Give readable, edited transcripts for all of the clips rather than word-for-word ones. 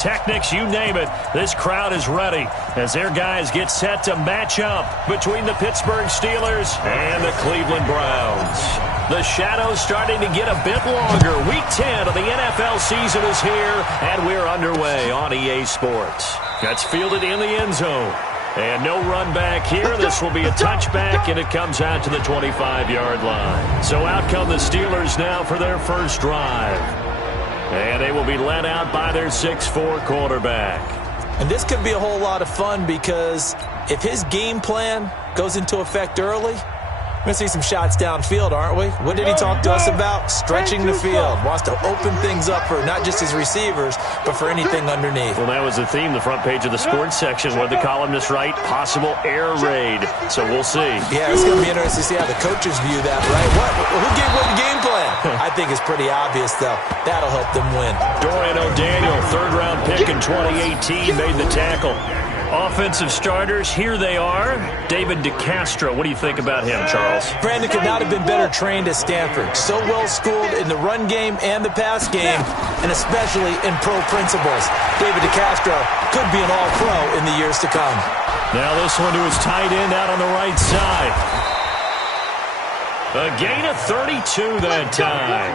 Technics, you name it, this crowd is ready as their guys get set to match up between the Pittsburgh Steelers and the Cleveland Browns. The shadows starting to get a bit longer. Week 10 of the NFL season is here, and we're underway on EA Sports. That's fielded in the end zone. And no run back here. This will be a touchback, and it comes out to the 25-yard line. So out come the Steelers now for their first drive. And they will be led out by their 6'4" quarterback. And this could be a whole lot of fun because if his game plan goes into effect early, we're going to see some shots downfield, aren't we? What did he talk to us about? Stretching the field. Wants to open things up for not just his receivers, but for anything underneath. Well, that was the theme, the front page of the sports section. What did the columnists write? Possible air raid. So we'll see. Yeah, it's going to be interesting to see how the coaches view that, right? Who gave what game plan? I think it's pretty obvious, though. That'll help them win. Dorian O'Daniel, third-round pick in 2018, made the tackle. Offensive starters, here they are. David DeCastro, what do you think about him, Charles? Brandon could not have been better trained at Stanford. So well-schooled in the run game and the pass game, and especially in pro principles. David DeCastro could be an all-pro in the years to come. Now this one to his tight end out on the right side. A gain of 32 that time.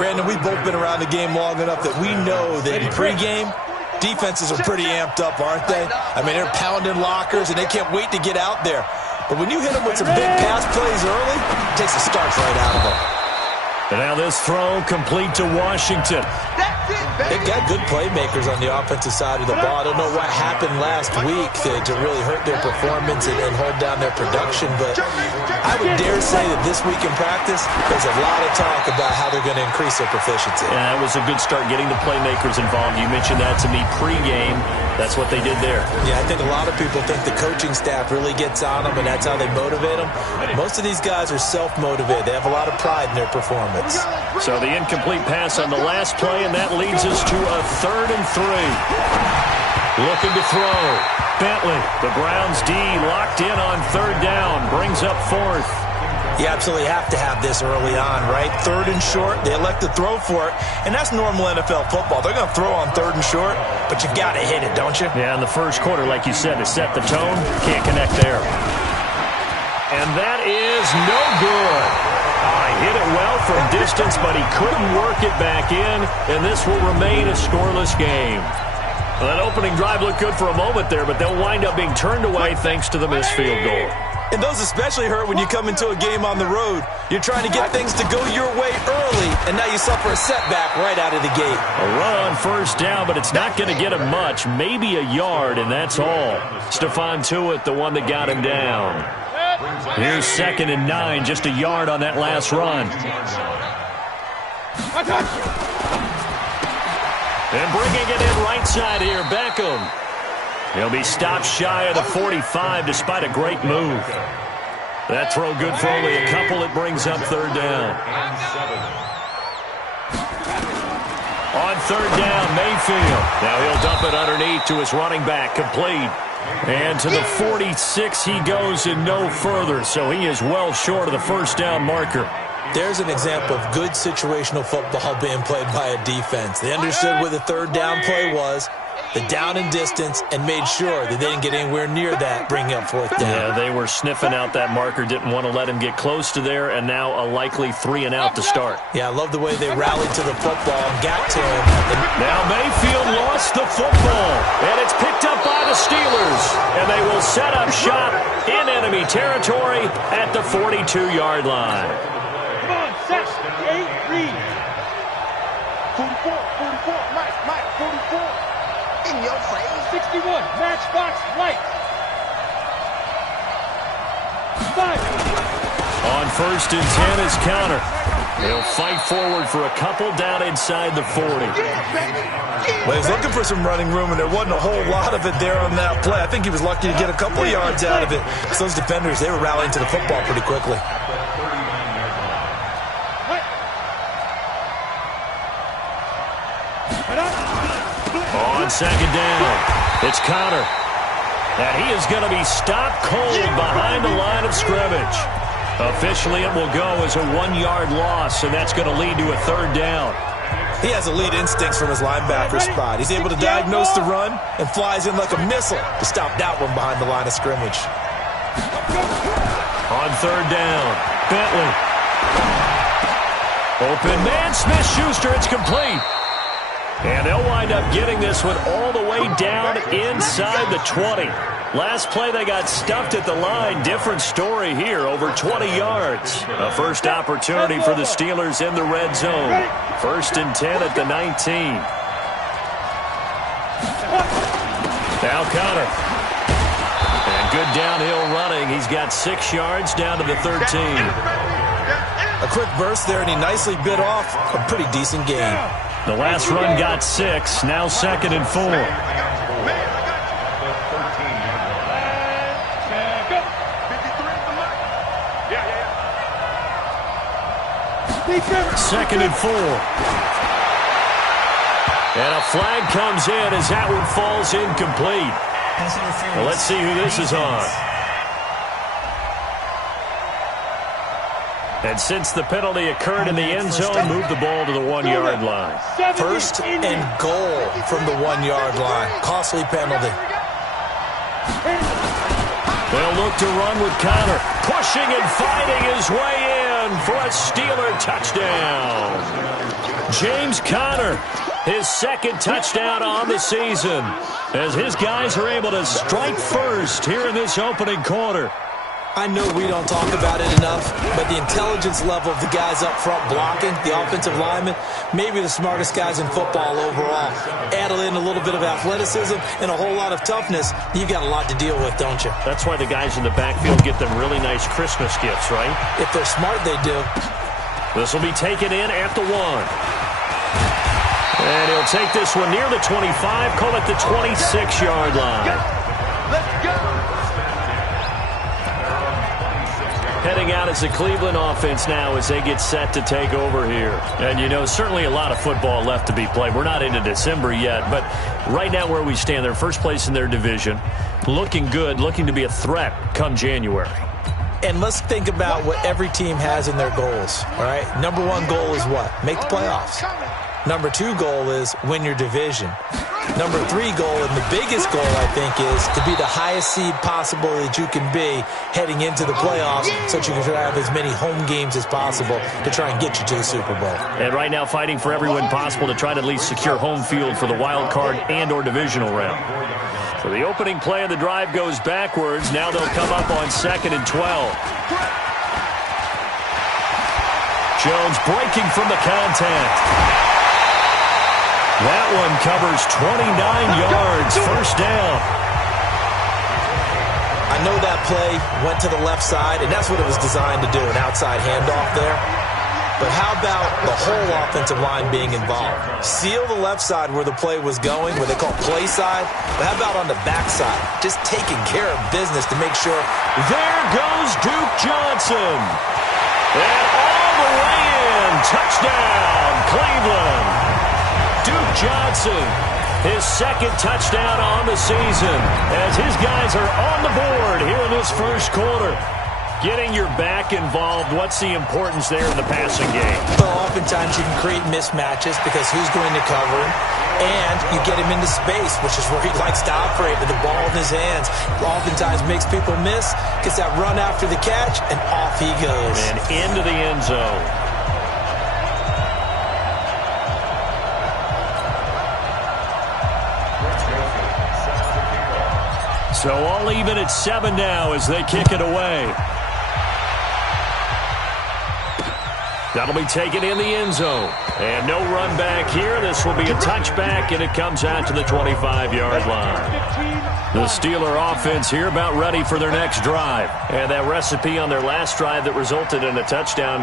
Brandon, we've both been around the game long enough that we know that in pregame, defenses are pretty amped up, aren't they? I mean, they're pounding lockers, and they can't wait to get out there. But when you hit them with some big pass plays early, it takes the starch right out of them. And now this throw complete to Washington. They've got good playmakers on the offensive side of the ball. I don't know what happened last week to really hurt their performance and hold down their production, but I would dare say that this week in practice, there's a lot of talk about how they're going to increase their proficiency. Yeah, that was a good start getting the playmakers involved. You mentioned that to me pregame. That's what they did there. Yeah, I think a lot of people think the coaching staff really gets on them, and that's how they motivate them. Most of these guys are self-motivated. They have a lot of pride in their performance. So the incomplete pass on the last play, and that leads us to a 3rd and 3. Looking to throw. Bentley, the Browns D locked in on 3rd down, brings up 4th. You absolutely have to have this early on, right? 3rd and short, they elect to throw for it, and that's normal NFL football. They're going to throw on 3rd and short, but you got to hit it, don't you? Yeah, in the first quarter, like you said, to set the tone, can't connect there. And that is no good. He hit it well from distance, but he couldn't work it back in, and this will remain a scoreless game. Well, that opening drive looked good for a moment there, but they'll wind up being turned away thanks to the missed field goal. And those especially hurt when you come into a game on the road. You're trying to get things to go your way early, and now you suffer a setback right out of the gate. A run on 1st down, but it's not going to get him much. Maybe a yard, and that's all. Stephon Tuitt, the one that got him down. Here's 2nd and 9, just a yard on that last run. And bringing it in right side here, Beckham. He'll be stopped shy of the 45 despite a great move. That throw good for only a couple. It brings up 3rd down. On 3rd down, Mayfield. Now he'll dump it underneath to his running back, complete. And to the 46 he goes and no further, so he is well short of the 1st down marker. There's an example of good situational football being played by a defense. They understood where the 3rd down play was, the down and distance, and made sure that they didn't get anywhere near that, bringing up 4th down. Yeah, they were sniffing out that marker, didn't want to let him get close to there, and now a likely 3 and out to start. Yeah, I love the way they rallied to the football and got to him. Now Mayfield lost the football, and it's picked up by the Steelers, and they will set up shop in enemy territory at the 42-yard line. Come on, 6, 8, read. 44, 44, Mike, 44. In your face. 61, matchbox, right. 5. On 1st and 10 is counter. He'll fight forward for a couple down inside the 40. Well, he was looking for some running room, and there wasn't a whole lot of it there on that play. I think he was lucky to get a couple yards out of it. So those defenders, they were rallying to the football pretty quickly. On 2nd down, it's Connor. And he is going to be stopped cold behind the line of scrimmage. Officially, it will go as a 1-yard loss, and that's going to lead to a 3rd down. He has elite instincts from his linebacker spot. He's able to diagnose the run and flies in like a missile to stop that one behind the line of scrimmage. On third down, Bentley. Open man, Smith-Schuster, it's complete. And they'll wind up getting this one all the way down inside the 20. Last play, they got stuffed at the line. Different story here, over 20 yards. A first opportunity for the Steelers in the red zone. 1st and 10 at the 19. Now Connor. And good downhill running. He's got 6 yards down to the 13. A quick burst there, and he nicely bit off a pretty decent gain. The last run got 6. Now 2nd and 4. Second and 4. And a flag comes in as that one falls incomplete. Well, let's see who this is on. And since the penalty occurred in the end zone, move the ball to the 1-yard line. 1st and goal from the 1-yard line. Costly penalty. They'll look to run with Connor. Pushing and fighting his way in for a Steeler touchdown. James Conner, his 2nd touchdown on the season, as his guys are able to strike first here in this opening quarter. I know we don't talk about it enough, but the intelligence level of the guys up front blocking, the offensive linemen, maybe the smartest guys in football overall. Add in a little bit of athleticism and a whole lot of toughness, you got a lot to deal with, don't you? That's why the guys in the backfield get them really nice Christmas gifts, right? If they're smart, they do. This will be taken in at the 1. And he'll take this one near the 25, call it the 26-yard line. Let's go. Heading out as the Cleveland offense now as they get set to take over here. And, you know, certainly a lot of football left to be played. We're not into December yet, but right now where we stand, they're first place in their division. Looking good, looking to be a threat come January. And let's think about what every team has in their goals, all right? Number 1 goal is what? Make the playoffs. Number 2 goal is win your division. Number 3 goal, and the biggest goal, I think, is to be the highest seed possible that you can be heading into the playoffs so that you can have as many home games as possible to try and get you to the Super Bowl. And right now fighting for every win possible to try to at least secure home field for the wild card and or divisional round. So the opening play of the drive goes backwards. Now they'll come up on 2nd and 12. Jones breaking from the contact. That one covers 29 yards, first down. I know that play went to the left side, and that's what it was designed to do, an outside handoff there. But how about the whole offensive line being involved? Seal the left side where the play was going, where they call play side. But how about on the back side? Just taking care of business to make sure. There goes Duke Johnson. And all the way in. Touchdown, Cleveland. Duke Johnson, his 2nd touchdown on the season, as his guys are on the board here in this first quarter. Getting your back involved, what's the importance there in the passing game? Well, oftentimes you can create mismatches because who's going to cover him? And you get him into space, which is where he likes to operate with the ball in his hands. Oftentimes makes people miss, gets that run after the catch, and off he goes. And into the end zone. So all even at 7 now as they kick it away. That'll be taken in the end zone. And no run back here. This will be a touchback, and it comes out to the 25-yard line. The Steeler offense here about ready for their next drive. And that recipe on their last drive that resulted in a touchdown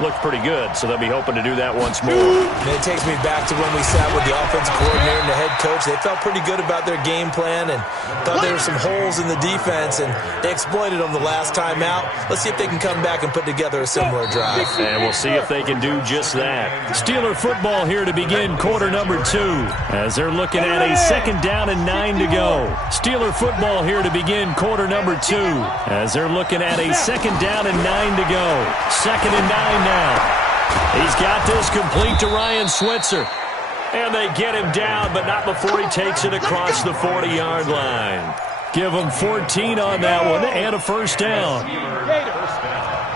looked pretty good, so they'll be hoping to do that once more. And it takes me back to when we sat with the offensive coordinator and the head coach. They felt pretty good about their game plan and thought there were some holes in the defense, and they exploited them the last time out. Let's see if they can come back and put together a similar drive. And we'll see if they can do just that. Steeler football here to begin quarter number 2 as they're looking at a 2nd down and 9 to go. Steeler football here to begin quarter number 2 as they're looking at a 2nd down and 9 to go. 2nd and 9 now. He's got this complete to Ryan Switzer. And they get him down, but not before he takes it across the 40-yard line. Give him 14 on that one and a first down.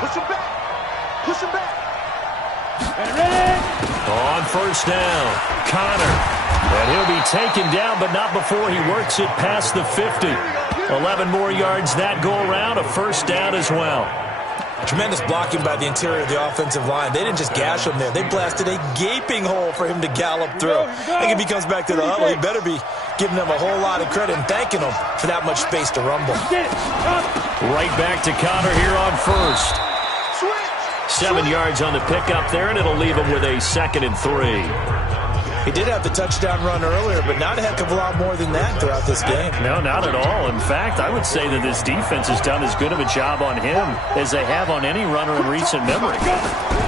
Push him back. Push him back. On first down, Connor. And he'll be taken down, but not before he works it past the 50. 11 more yards that go around, a first down as well. Tremendous blocking by the interior of the offensive line. They didn't just gash him there. They blasted a gaping hole for him to gallop through. I think if he comes back to the huddle, he better be giving them a whole lot of credit and thanking them for that much space to rumble. Right back to Connor here on first. 7 yards on the pickup there, and it'll leave him with a 2nd and 3. He did have the touchdown run earlier, but not a heck of a lot more than that throughout this game. No, not at all. In fact, I would say that this defense has done as good of a job on him as they have on any runner in recent memory.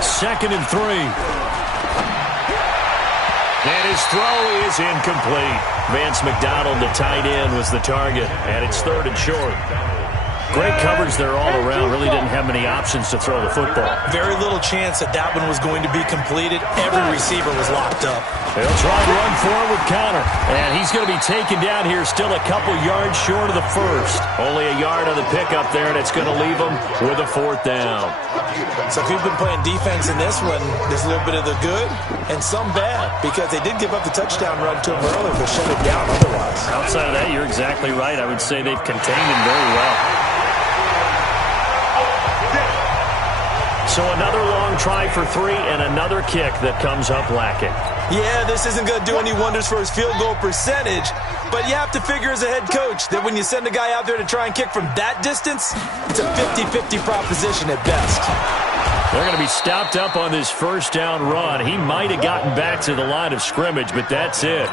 2nd and 3. And his throw is incomplete. Vance McDonald, the tight end, was the target, and it's 3rd and short. Great coverage there all around. Really didn't have many options to throw the football. Very little chance that that one was going to be completed. Every receiver was locked up. They'll try to run forward with Connor. And he's going to be taken down here still a couple yards short of the first. Only a yard on the pickup there, and it's going to leave him with a 4th down. So if you've been playing defense in this one, there's a little bit of the good and some bad, because they did give up the touchdown run to him earlier, but shut it down otherwise. Outside of that, you're exactly right. I would say they've contained him very well. So another long try for 3 and another kick that comes up lacking. Yeah, this isn't going to do any wonders for his field goal percentage, but you have to figure as a head coach that when you send a guy out there to try and kick from that distance, it's a 50-50 proposition at best. They're going to be stopped up on this first down run. He might have gotten back to the line of scrimmage, but that's it.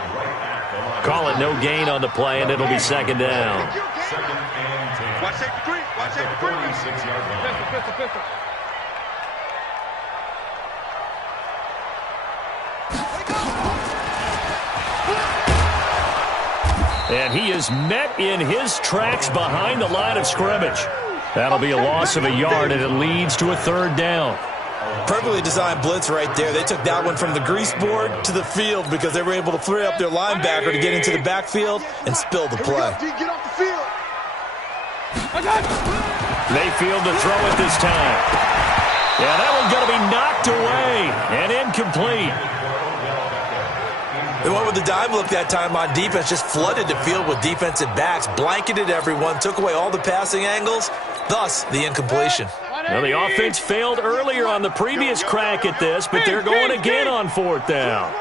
Call it no gain on the play, and it'll be 2nd down. Watch take the 3. Watch take the 3. Pistol. And he is met in his tracks behind the line of scrimmage. That'll be a loss of a yard, and it leads to a 3rd down. Perfectly designed blitz right there. They took that one from the grease board to the field because they were able to free up their linebacker to get into the backfield and spill the play. Get off the field. Mayfield to throw it this time. Yeah, that one's going to be knocked away and incomplete. They went with the dime look that time on defense, just flooded the field with defensive backs, blanketed everyone, took away all the passing angles, thus the incompletion. Now, the offense failed earlier on the previous crack at this, but they're going again on 4th down.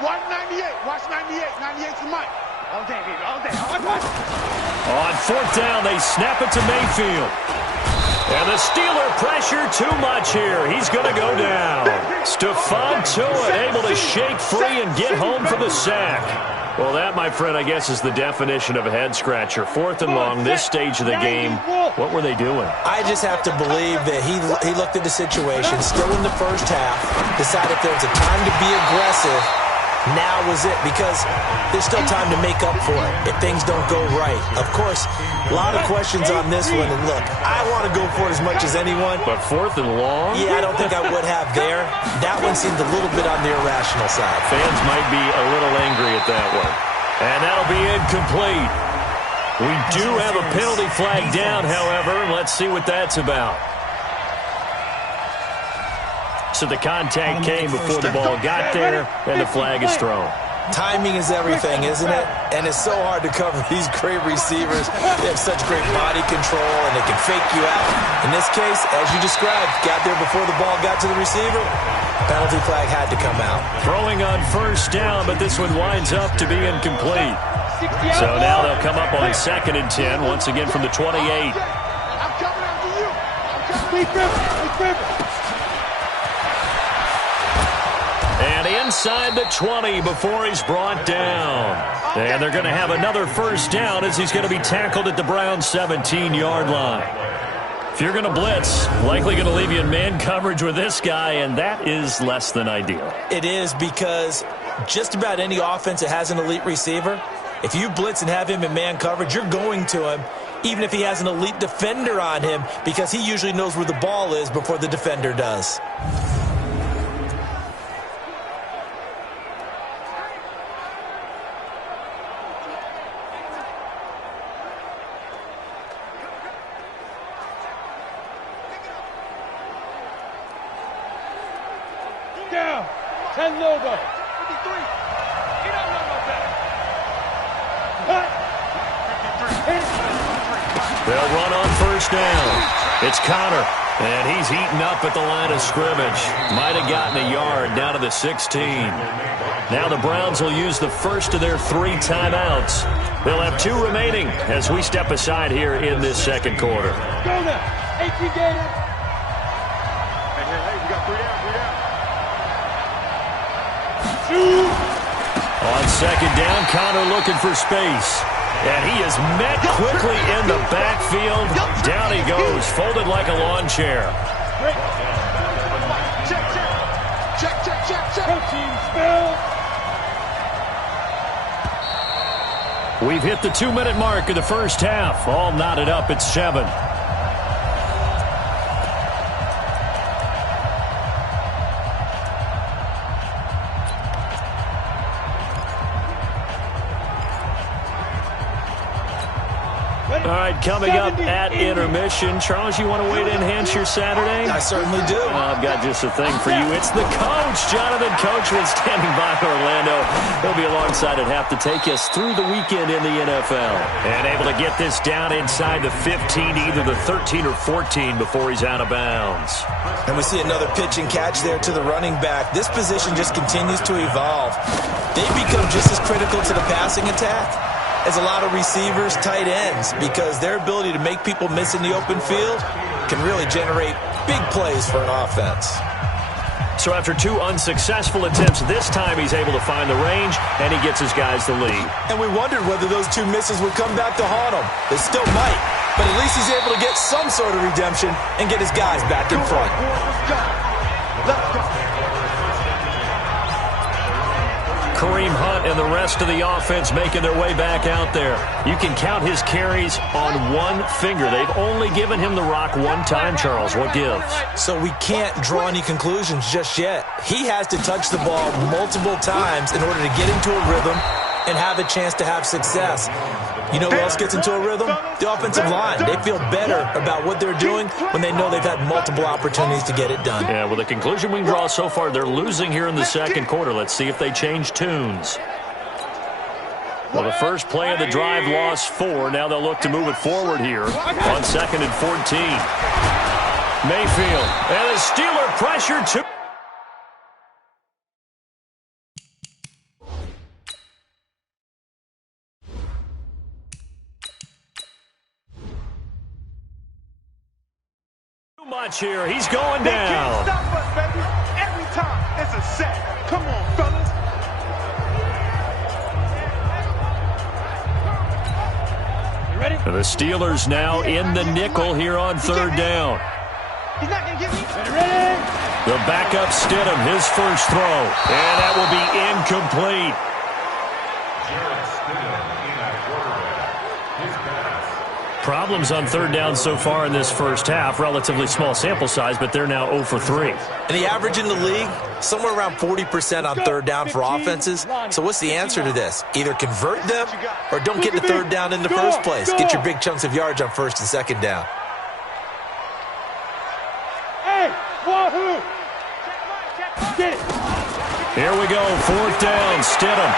Watch 98. Watch 98. 98's the mic. All day, baby. All day. On 4th down, they snap it to Mayfield. And the Steeler pressure too much here. He's going to go down. Stephon Tuitt able to shake free and get home for the sack. Well, that, my friend, I guess is the definition of a head-scratcher. 4th and long, this stage of the game. What were they doing? I just have to believe that he looked at the situation, still in the first half, decided there was a time to be aggressive. Now was it, because there's still time to make up for it if things don't go right. Of course, a lot of questions on this one, and look, I want to go for it as much as anyone. But 4th and long? Yeah, I don't think I would have there. That one seemed a little bit on the irrational side. Fans might be a little angry at that one. And that'll be incomplete. We do have a penalty flag down, however, and let's see what that's about. So the contact came before the ball got there, and the flag is thrown. Timing is everything, isn't it? And it's so hard to cover these great receivers. They have such great body control, and they can fake you out. In this case, as you described, got there before the ball got to the receiver. Penalty flag had to come out. Throwing on first down, but this one winds up to be incomplete. So now they'll come up on 2nd and 10, once again from the 28. I'm coming after you. I'm coming. And inside the 20 before he's brought down. And they're going to have another first down as he's going to be tackled at the Browns' 17-yard line. If you're going to blitz, likely going to leave you in man coverage with this guy, and that is less than ideal. It is, because just about any offense that has an elite receiver, if you blitz and have him in man coverage, you're going to him, even if he has an elite defender on him, because he usually knows where the ball is before the defender does. Down. 10 Lobo. 53. You don't know no better. They'll run on first down. It's Connor, and he's eaten up at the line of scrimmage. Might have gotten a yard down to the 16. Now the Browns will use the first of their 3 timeouts. They'll have 2 remaining as we step aside here in this second quarter. Go now. 18 Gator. Hey, we got 3 down, 3 down. On second down, Connor looking for space. And he is met quickly in the backfield. Down he goes, folded like a lawn chair. Check. Protein spill. We've hit the 2-minute mark of the first half. All knotted up at 7. All right, coming up at intermission. Charles, you want to wait to enhance your Saturday? I certainly do. I've got just a thing for you. It's the coach, Jonathan Coachman, standing by in Orlando. He'll be alongside at half to take us through the weekend in the NFL. And able to get this down inside the 15, either the 13 or 14 before he's out of bounds. And we see another pitch and catch there to the running back. This position just continues to evolve. They become just as critical to the passing attack as a lot of receivers, tight ends, because their ability to make people miss in the open field can really generate big plays for an offense. So after 2 unsuccessful attempts, this time he's able to find the range, and he gets his guys the lead. And we wondered whether those 2 misses would come back to haunt him. They still might, but at least he's able to get some sort of redemption and get his guys back in front. Let's go. Kareem Hunt and the rest of the offense making their way back out there. You can count his carries on 1 finger. They've only given him the rock 1 time, Charles. What gives? So we can't draw any conclusions just yet. He has to touch the ball multiple times in order to get into a rhythm and have a chance to have success. You know who else gets into a rhythm? The offensive line. They feel better about what they're doing when they know they've had multiple opportunities to get it done. Yeah, well, the conclusion we can draw so far, they're losing here in the second quarter. Let's see if they change tunes. Well, the first play of the drive lost 4. Now they'll look to move it forward here on 2nd and 14. Mayfield, and the Steeler pressure to... much here. He's going down. They can't stop us, baby. Every time it's a sack. Come on, fellas. You ready? The Steelers now in the nickel here on 3rd down. He's not going to get me. Ready? The backup Stidham, his first throw. And that will be incomplete. Problems on 3rd down so far in this first half. Relatively small sample size, but they're now 0 for 3. And the average in the league, somewhere around 40% on 3rd down for offenses. So what's the answer to this? Either convert them or don't get the 3rd down in the first place. Get your big chunks of yards on 1st and 2nd down. Hey, wahoo! Get it. Here we go, 4th down, Stidham.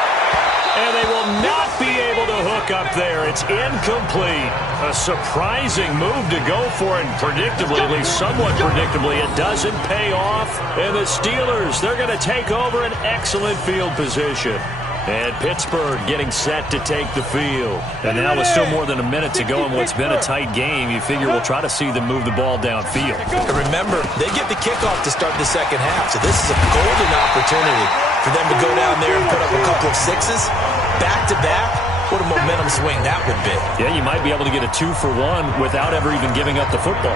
And they will not be able to hook up there. It's incomplete. A surprising move to go for it, and predictably, at least somewhat predictably, it doesn't pay off. And the Steelers, they're going to take over an excellent field position. And Pittsburgh getting set to take the field. And now with still more than a minute to go in what's been a tight game, you figure we'll try to see them move the ball downfield. And remember, they get the kickoff to start the second half, so this is a golden opportunity for them to go down there and put up a couple of 6s. Back-to-back, what a momentum swing that would be. Yeah, you might be able to get a 2 for 1 without ever even giving up the football.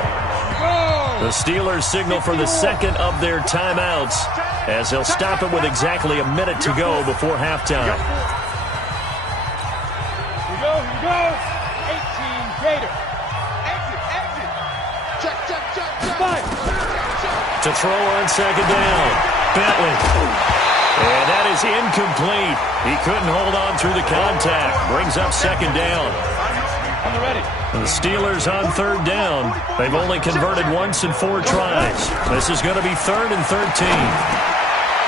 The Steelers signal for the second of their timeouts as they'll stop it with exactly a minute to go before halftime. Here we go. 18. Gator. Exit. Check. 5. To throw on second down. Bentley. And that is incomplete. He couldn't hold on through the contact. Brings up second down. On the ready. The Steelers on third down. They've only converted once in 4 tries. This is going to be 3rd and 13.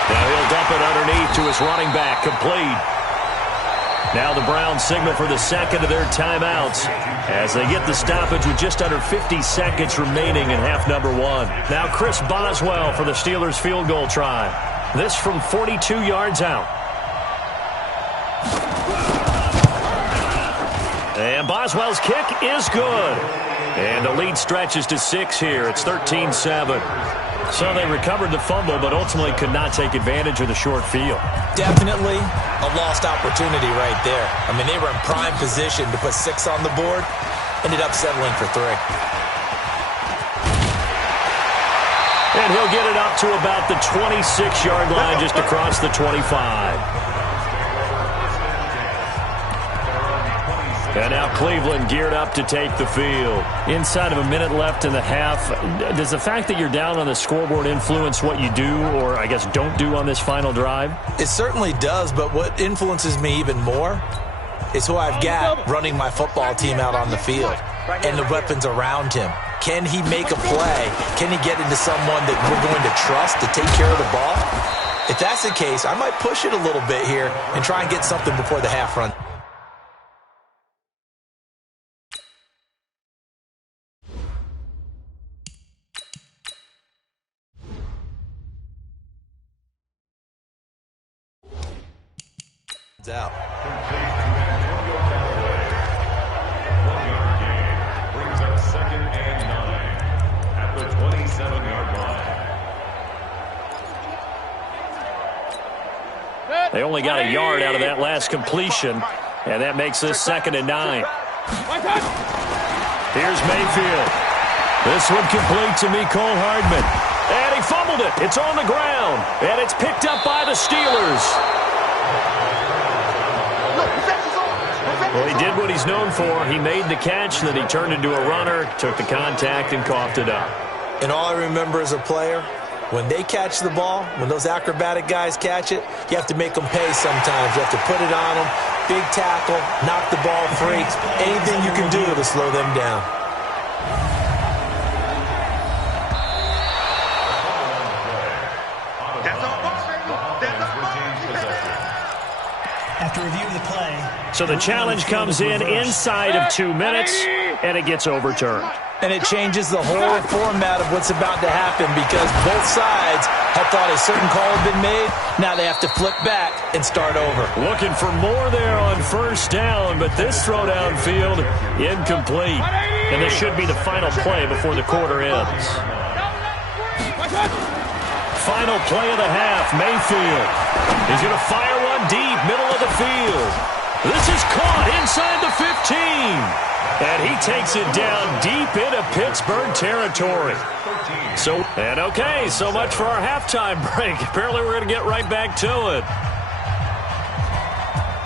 Now he'll dump it underneath to his running back. Complete. Now the Browns signal for the second of their timeouts as they get the stoppage with just under 50 seconds remaining in half number 1. Now Chris Boswell for the Steelers field goal try. This from 42 yards out. And Boswell's kick is good. And the lead stretches to 6 here. It's 13-7. So they recovered the fumble, but ultimately could not take advantage of the short field. Definitely a lost opportunity right there. I mean, they were in prime position to put 6 on the board. Ended up settling for 3. And he'll get it up to about the 26-yard line, just across the 25. And now Cleveland geared up to take the field. Inside of a minute left in the half, does the fact that you're down on the scoreboard influence what you do, or I guess don't do on this final drive? It certainly does, but what influences me even more is who I've got running my football team out on the field and the weapons around him. Can he make a play? Can he get into someone that we're going to trust to take care of the ball? If that's the case, I might push it a little bit here and try and get something before the half run. Out. 1-yard gain brings up 2nd and 9 at the 27-yard line. They only got a yard out of that last completion, and that makes this 2nd and 9. Here's Mayfield. This one complete to Mecole Hardman. And he fumbled it. It's on the ground, and it's picked up by the Steelers. Well, he did what he's known for. He made the catch, then he turned into a runner, took the contact, and coughed it up. And all I remember as a player, when they catch the ball, when those acrobatic guys catch it, you have to make them pay sometimes. You have to put it on them, big tackle, knock the ball free, anything you can do to slow them down. After reviewing the play. So the challenge comes in inside of 2 minutes, and it gets overturned. And it changes the whole format of what's about to happen because both sides had thought a certain call had been made. Now they have to flip back and start over. Looking for more there on first down, but this throw downfield incomplete. And this should be the final play before the quarter ends. Final play of the half, Mayfield. He's going to fire one deep, middle of the field. This is caught inside the 15. And he takes it down deep into Pittsburgh territory. So much for our halftime break. Apparently we're going to get right back to it.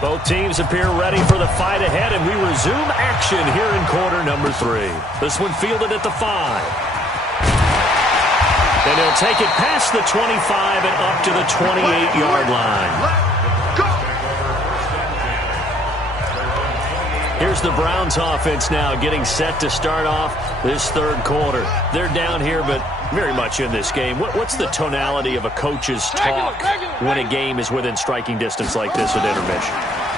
Both teams appear ready for the fight ahead, and we resume action here in quarter number 3. This one fielded at the 5. And he'll take it past the 25 and up to the 28-yard line. Here's the Browns offense now getting set to start off this third quarter. They're down here, but very much in this game. What's the tonality of a coach's talk when a game is within striking distance like this at intermission?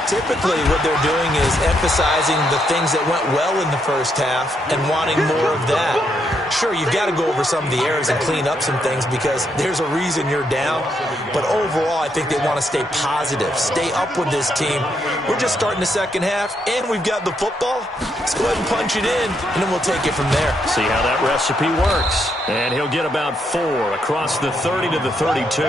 Typically, what they're doing is emphasizing the things that went well in the first half and wanting more of that. Sure, you've got to go over some of the errors and clean up some things because there's a reason you're down. But overall, I think they want to stay positive, stay up with this team. We're just starting the second half, and we've got the football. Let's go ahead and punch it in, and then we'll take it from there. See how that recipe works. And he'll get about 4 across the 30 to the 32.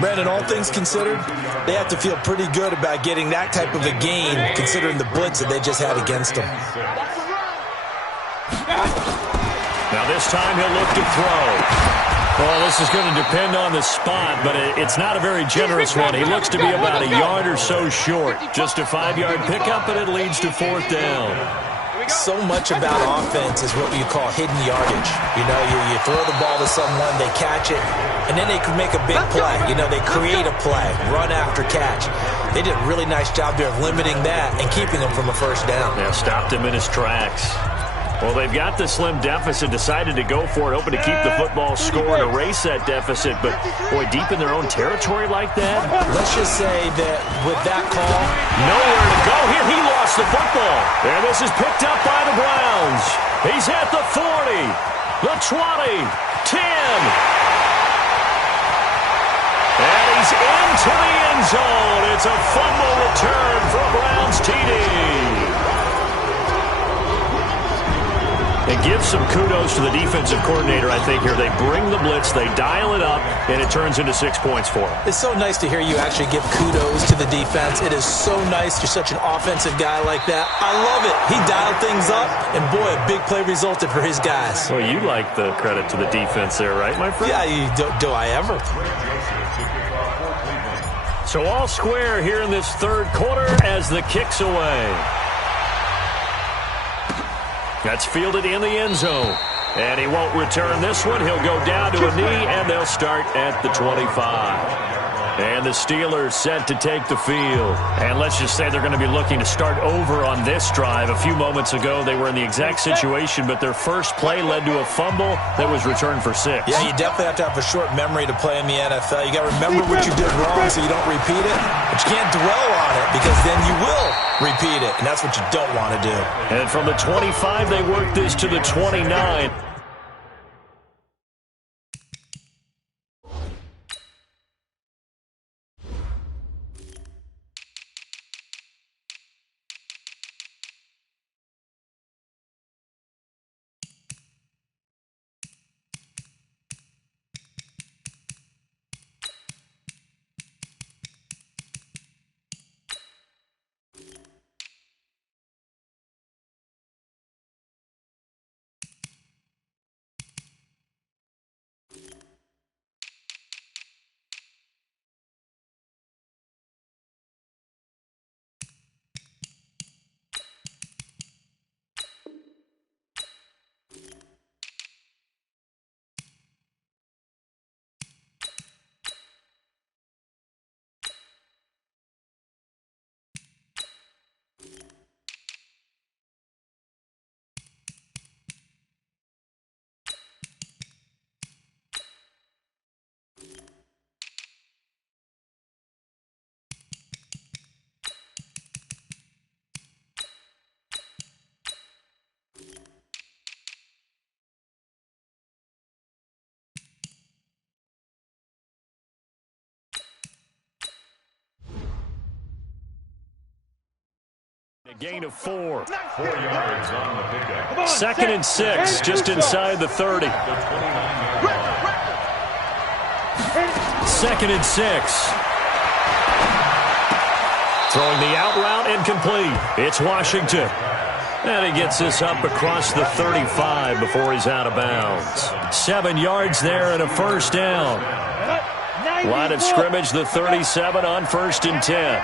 Brandon, all things considered, they have to feel pretty good about getting that type of a gain considering the blitz that they just had against them. Now this time he'll look to throw. Well, this is going to depend on the spot, but it's not a very generous one. He looks to be about a yard or so short. Just a 5-yard pickup, and it leads to 4th down. So much about offense is what you call hidden yardage. You know, you throw the ball to someone, they catch it, and then they can make a big play. You know, they create a play, run after catch. They did a really nice job there of limiting that and keeping him from a first down. Yeah, stopped him in his tracks. Well, they've got the slim deficit, decided to go for it, hoping to keep the football score and erase that deficit. But, boy, deep in their own territory like that? Let's just say that with that call, nowhere to go here. He lost the football. And this is picked up by the Browns. He's at the 40, the 20, 10. And he's into the end zone. It's a fumble return for a Browns TD. And give some kudos to the defensive coordinator, I think, here. They bring the blitz, they dial it up, and it turns into 6 points for them. It's so nice to hear you actually give kudos to the defense. It is so nice. You're such an offensive guy like that. I love it. He dialed things up, and, boy, a big play resulted for his guys. Well, you like the credit to the defense there, right, my friend? Yeah, do I ever? So all square here in this third quarter as the kick's away. That's fielded in the end zone. And he won't return this one. He'll go down to a knee, and they'll start at the 25. And the Steelers set to take the field. And let's just say they're going to be looking to start over on this drive. A few moments ago, they were in the exact situation, but their first play led to a fumble that was returned for 6. Yeah, you definitely have to have a short memory to play in the NFL. You got to remember what you did wrong so you don't repeat it. But you can't dwell on it because then you will repeat it, and that's what you don't want to do. And from the 25, they work this to the 29. A gain of 4. 4 yards on the pickup. Second and 6, just inside the 30. Second and 6. Throwing the out route incomplete. It's Washington. And he gets this up across the 35 before he's out of bounds. 7 yards there and a first down. Line of scrimmage, the 37 on 1st and 10.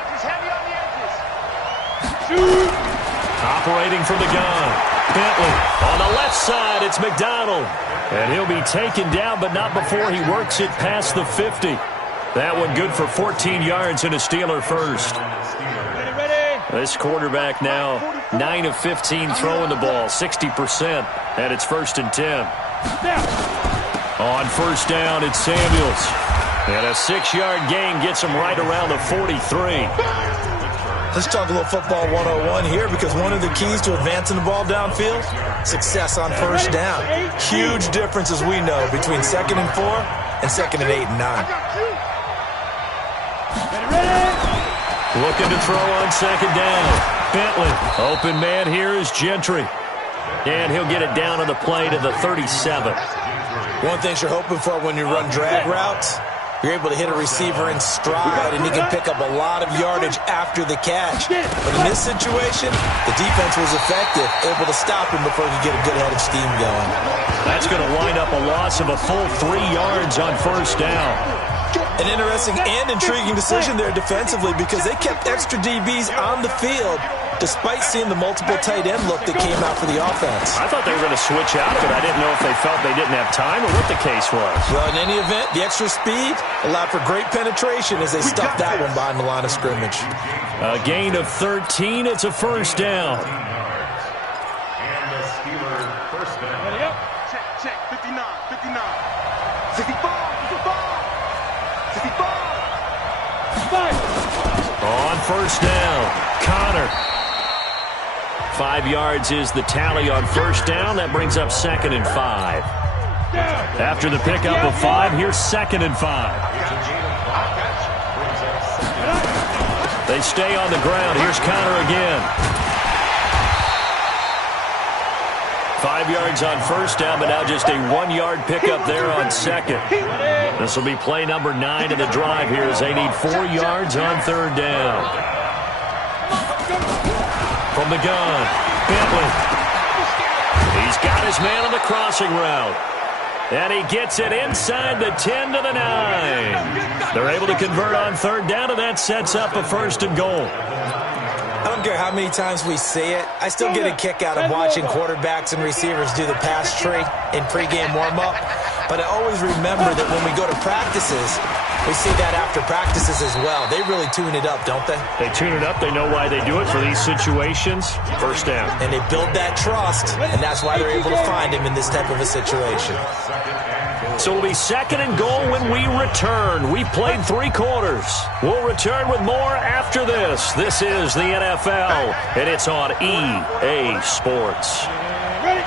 Operating from the gun. Bentley on the left side. It's McDonald. And he'll be taken down, but not before he works it past the 50. That one good for 14 yards and a Steeler first. This quarterback now 9 of 15 throwing the ball, 60%. And it's 1st and 10. On first down, it's Samuels. And a 6-yard gain gets him right around the 43. Let's talk a little football 101 here, because one of the keys to advancing the ball downfield, success on first down. Huge difference, as we know, between 2nd and 4 and 2nd and 8 and 9. Looking to throw on 2nd down. Bentley. Open man here is Gentry. And he'll get it down on the play to the 37. One thing you're hoping for when you run drag routes, you're able to hit a receiver in stride, and he can pick up a lot of yardage after the catch. But in this situation, the defense was effective, able to stop him before he could get a good head of steam going. That's going to wind up a loss of a full 3 yards on first down. An interesting and intriguing decision there defensively because they kept extra DBs on the field despite seeing the multiple tight end look that came out for the offense. I thought they were going to switch out of it. I didn't know if they felt they didn't have time or what the case was. Well, in any event, the extra speed allowed for great penetration as they stuffed that one behind the line of scrimmage. A gain of 13. It's a first down. And the Steelers first down. Ready up. Check. 59. 65. 65. On first down, Connor. 5 yards is the tally on first down. That brings up 2nd and 5. After the pickup of 5, here's 2nd and 5. They stay on the ground. Here's Connor again. 5 yards on first down, but now just a 1-yard pickup there on second. This will be play number 9 of the drive here as they need 4 yards on third down. From the gun, Bentley. He's got his man on the crossing route. And he gets it inside the 10 to the 9. They're able to convert on third down, and that sets up a 1st and goal. I don't care how many times we see it. I still get a kick out of watching quarterbacks and receivers do the pass tree in pregame warm-up. But I always remember that when we go to practices, we see that after practices as well. They really tune it up, don't they? They tune it up. They know why they do it for these situations. First down. And they build that trust, and that's why they're able to find him in this type of a situation. So it'll be 2nd and goal when we return. We've played 3 quarters. We'll return with more after this. This is the NFL, and it's on EA Sports. Ready.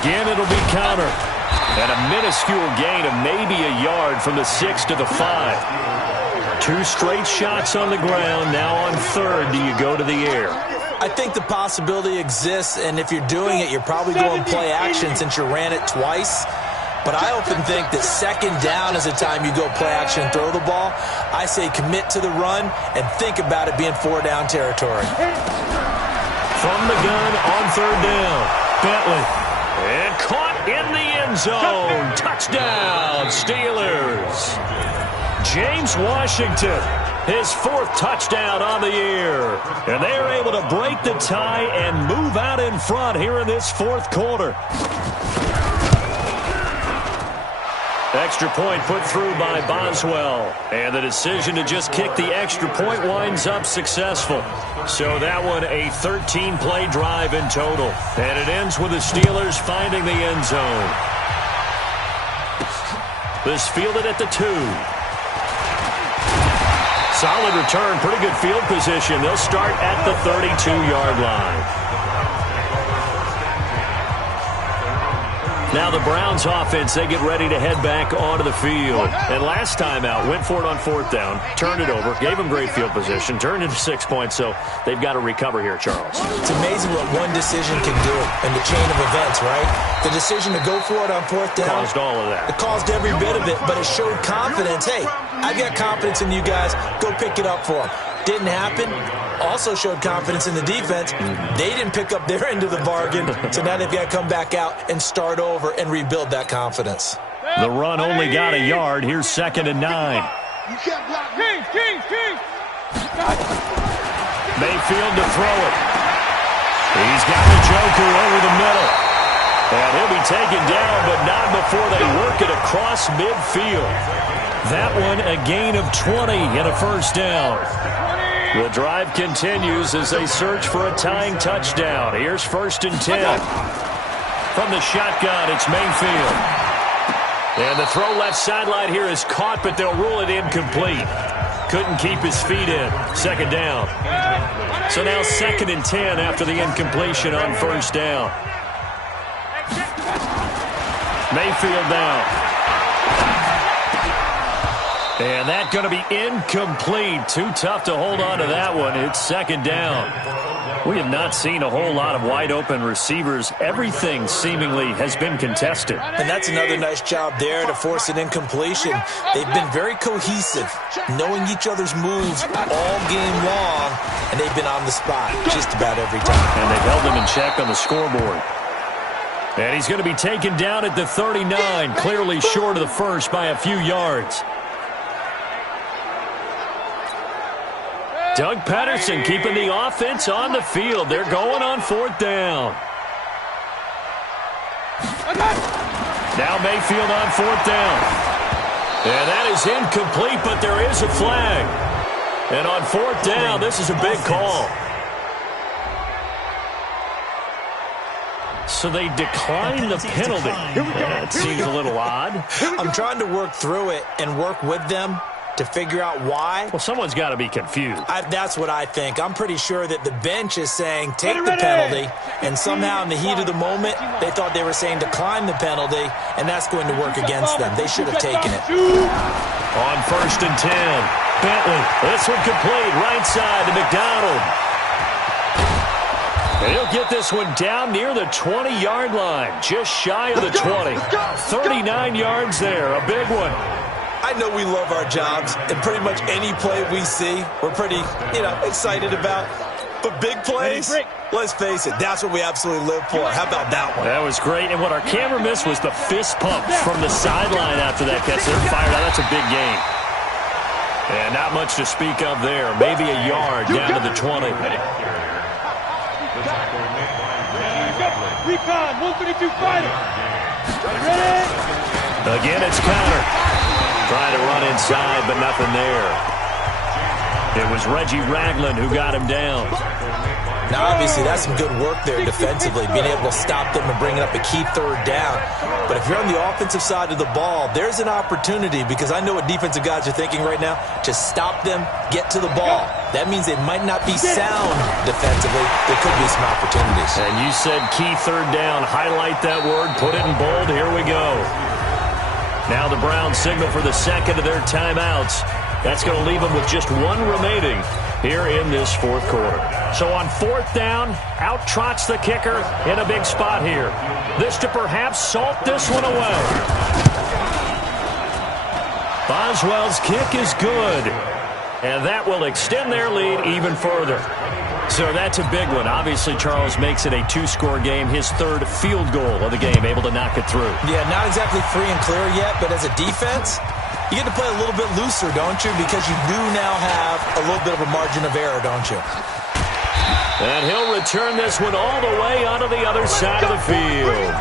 Again, it'll be counter. And a minuscule gain of maybe a yard from the 6 to the 5. 2 straight shots on the ground. Now on third, do you go to the air? I think the possibility exists, and if you're doing it, you're probably going play action since you ran it twice. But I often think that 2nd down is the time you go play action and throw the ball. I say commit to the run and think about it being 4-down territory. From the gun on third down, Bentley. And caught in the end zone. Touchdown, Steelers. James Washington, his 4th touchdown on the year. And they are able to break the tie and move out in front here in this 4th quarter. Extra point put through by Boswell. And the decision to just kick the extra point winds up successful. So that one a 13-play drive in total. And it ends with the Steelers finding the end zone. This fielded at the 2. Solid return, pretty good field position. They'll start at the 32-yard line. Now the Browns offense, they get ready to head back onto the field. And last time out, went for it on 4th down, turned it over, gave them great field position, turned into 6 points, so they've got to recover here, Charles. It's amazing what one decision can do in the chain of events, right? The decision to go for it on 4th down. Caused all of that. It caused every bit of it, but it showed confidence. Hey, I've got confidence in you guys. Go pick it up for them. Didn't happen. Also showed confidence in the defense. They didn't pick up their end of the bargain, so now they've got to come back out and start over and rebuild that confidence. The run only got a yard. Here's 2nd and 9. Mayfield to throw it. He's got the Joker over the middle. And he'll be taken down, but not before they work it across midfield. That one a gain of 20 and a 1st down. The drive continues as they search for a tying touchdown. Here's 1st and 10. From the shotgun, it's Mayfield. And the throw left sideline here is caught, but they'll rule it incomplete. Couldn't keep his feet in. 2nd down. So now 2nd and 10 after the incompletion on 1st down. Mayfield down. And that's going to be incomplete. Too tough to hold on to that one. It's 2nd down. We have not seen a whole lot of wide-open receivers. Everything seemingly has been contested. And that's another nice job there to force an incompletion. They've been very cohesive, knowing each other's moves all game long, and they've been on the spot just about every time. And they've held them in check on the scoreboard. And he's going to be taken down at the 39, clearly short of the first by a few yards. Doug Patterson keeping the offense on the field. They're going on 4th down. Now Mayfield on 4th down. And that is incomplete, but there is a flag. And on 4th down, this is a big call. So they decline the penalty. That seems a little odd. I'm trying to work through it and work with them to figure out why. Well, someone's got to be confused. That's what I think. I'm pretty sure that the bench is saying take the penalty, and somehow in the heat of the moment, they thought they were saying decline the penalty, and that's going to work against them. They should have taken it. On 1st and 10, Bentley. This one complete, right side to McDonald. And he'll get this one down near the 20-yard line, just shy of the 20. 39 yards there, a big one. I know we love our jobs, and pretty much any play we see, we're pretty, excited about. But big plays, let's face it, that's what we absolutely live for. How about that one? That was great, and what our camera missed was the fist pump from the sideline after that catch. They're fired out. That's a big game. And not much to speak of there. Maybe a yard down to the 20. Recon, 132 fighter. Ready? Again, it's Connor. Trying to run inside, but nothing there. It was Reggie Ragland who got him down. Now, obviously, that's some good work there defensively, being able to stop them and bringing up a key 3rd down. But if you're on the offensive side of the ball, there's an opportunity, because I know what defensive guys are thinking right now, to stop them, get to the ball. That means they might not be sound defensively. There could be some opportunities. And you said key 3rd down. Highlight that word. Put it in bold. Here we go. Now the Browns signal for the second of their timeouts. That's going to leave them with just one remaining here in this 4th quarter. So on 4th down, out trots the kicker in a big spot here. This to perhaps salt this one away. Boswell's kick is good. And that will extend their lead even further. So that's a big one. Obviously, Charles makes it a 2-score game. His 3rd field goal of the game, able to knock it through. Yeah, not exactly free and clear yet, but as a defense, you get to play a little bit looser, don't you? Because you do now have a little bit of a margin of error, don't you? And he'll return this one all the way onto the other side of the field.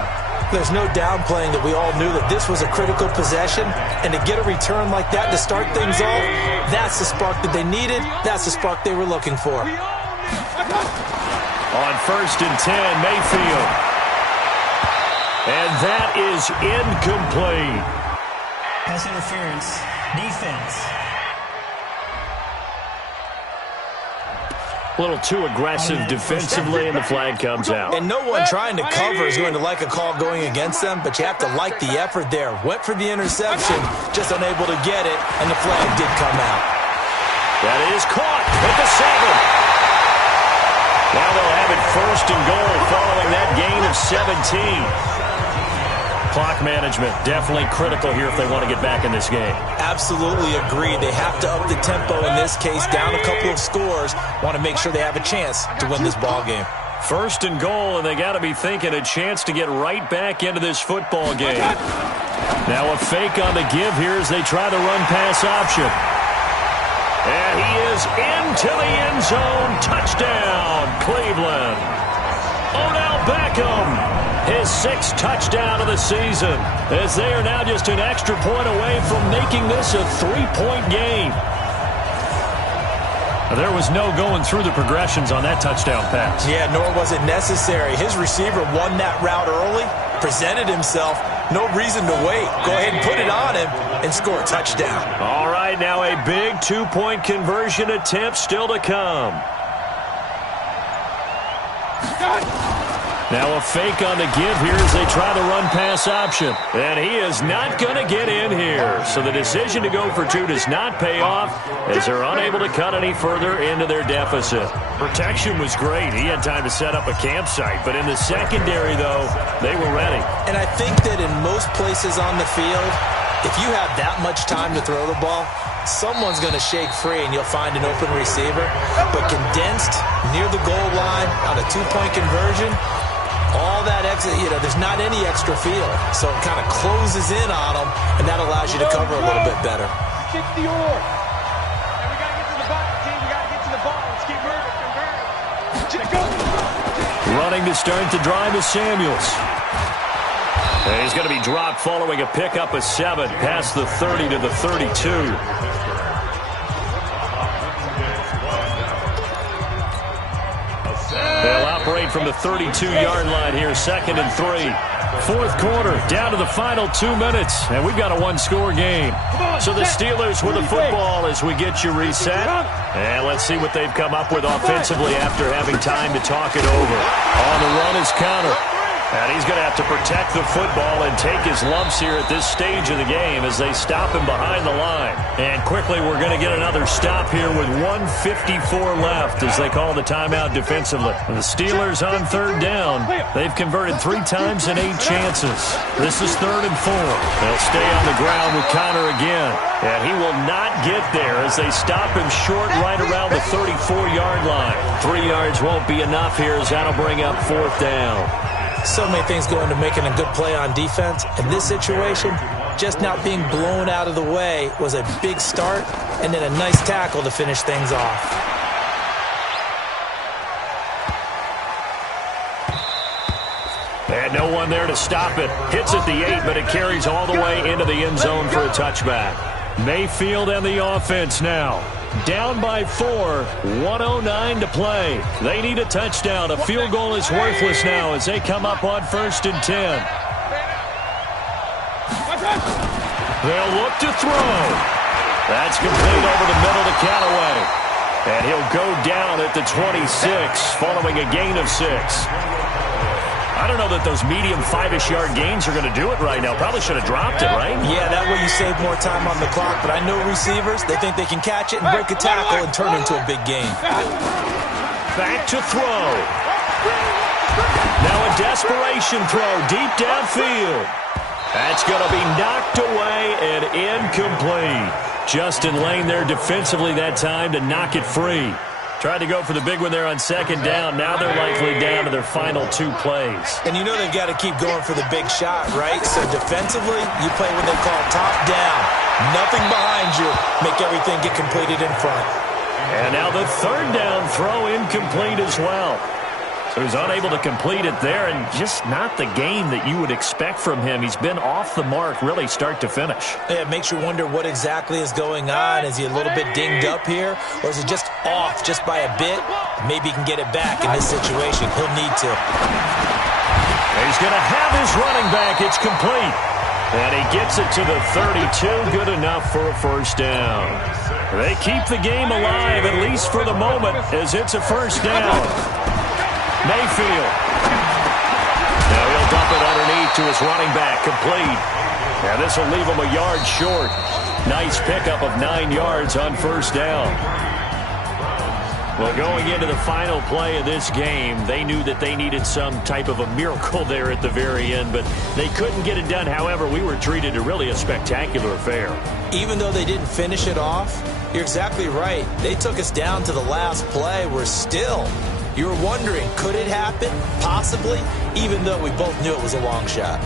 There's no downplaying that we all knew that this was a critical possession, and to get a return like that to start things off, that's the spark that they needed. That's the spark they were looking for. On 1st and 10, Mayfield. And that is incomplete. Pass interference. Defense. A little too aggressive defensively, and the flag comes out. And no one trying to cover is going to like a call going against them, but you have to like the effort there. Went for the interception, just unable to get it, and the flag did come out. That is caught at the 7. Now they'll have it 1st and goal following that gain of 17. Clock management, definitely critical here if they want to get back in this game. Absolutely agreed. They have to up the tempo in this case, down a couple of scores. Want to make sure they have a chance to win this ball game. 1st and goal, and they got to be thinking a chance to get right back into this football game. Now a fake on the give here as they try the run-pass option. And he is into the end zone. Touchdown, Cleveland. Odell Beckham. His 6th touchdown of the season, as they are now just an extra point away from making this a 3-point game. There was no going through the progressions on that touchdown pass. Yeah, nor was it necessary. His receiver won that route early, presented himself, no reason to wait. Go ahead and put it on him and score a touchdown. All right, now a big 2-point conversion attempt still to come. Now a fake on the give here as they try the run-pass option. And he is not going to get in here. So the decision to go for 2 does not pay off as they're unable to cut any further into their deficit. Protection was great. He had time to set up a campsite. But in the secondary, though, they were ready. And I think that in most places on the field, if you have that much time to throw the ball, someone's going to shake free and you'll find an open receiver. But condensed near the goal line on a 2-point conversion, All that extra, there's not any extra field. So it kind of closes in on them, and that allows you to cover a little bit better. 60 or. And we got to get to the ball, team. We got to get to the ball. Let's keep moving. Running to start the drive is Samuels. And he's going to be dropped following a pickup of 7 past the 30 to the 32. They'll operate from the 32-yard line here, 2nd and 3. Fourth quarter, down to the final 2 minutes, and we've got a one-score game. So the Steelers with the football as we get you reset. And let's see what they've come up with offensively after having time to talk it over. On the run is counter. And he's going to have to protect the football and take his lumps here at this stage of the game as they stop him behind the line. And quickly, we're going to get another stop here with 1:54 left as they call the timeout defensively. And the Steelers on 3rd down. They've converted 3 times in 8 chances. This is 3rd and 4. They'll stay on the ground with Connor again. And he will not get there as they stop him short right around the 34-yard line. 3 yards won't be enough here as that'll bring up 4th down. So many things go into making a good play on defense. In this situation, just not being blown out of the way was a big start, and then a nice tackle to finish things off. And no one there to stop it. Hits at the 8, but it carries all the way into the end zone for a touchback. Mayfield and the offense now. Down by 4, 1:09 to play. They need a touchdown. A field goal is worthless now as they come up on 1st and 10. They'll look to throw. That's complete over the middle to Callaway. And he'll go down at the 26 following a gain of 6. I don't know that those medium 5-ish yard gains are going to do it right now. Probably should have dropped it, right? Yeah, that way you save more time on the clock. But I know receivers, they think they can catch it and break a tackle and turn into a big gain. Back to throw. Now a desperation throw deep downfield. That's going to be knocked away and incomplete. Justin Lane there defensively that time to knock it free. Tried to go for the big one there on 2nd down. Now they're likely down to their final 2 plays. And you know they've got to keep going for the big shot, right? So defensively, you play what they call top down. Nothing behind you. Make everything get completed in front. And now the 3rd down throw incomplete as well. So he's unable to complete it there, and just not the game that you would expect from him. He's been off the mark really start to finish. Yeah, it makes you wonder what exactly is going on. Is he a little bit dinged up here, or is it just off just by a bit? Maybe he can get it back in this situation. He'll need to. He's going to have his running back. It's complete. And he gets it to the 32. Good enough for a 1st down. They keep the game alive, at least for the moment, as it's a 1st down. Mayfield. Now he'll dump it underneath to his running back, complete. And this will leave him a yard short. Nice pickup of 9 yards on 1st down. Well, going into the final play of this game, they knew that they needed some type of a miracle there at the very end, but they couldn't get it done. However, we were treated to really a spectacular affair. Even though they didn't finish it off, you're exactly right. They took us down to the last play. We're still... You were wondering, could it happen? Possibly, even though we both knew it was a long shot.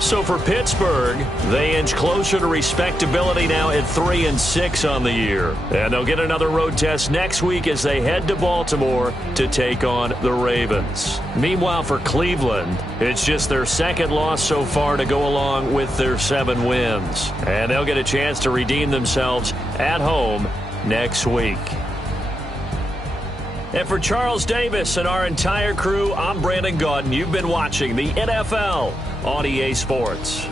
So for Pittsburgh, they inch closer to respectability now at 3-6 on the year. And they'll get another road test next week as they head to Baltimore to take on the Ravens. Meanwhile, for Cleveland, it's just their 2nd loss so far to go along with their 7 wins. And they'll get a chance to redeem themselves at home next week. And for Charles Davis and our entire crew, I'm Brandon Gaudin. You've been watching the NFL on EA Sports.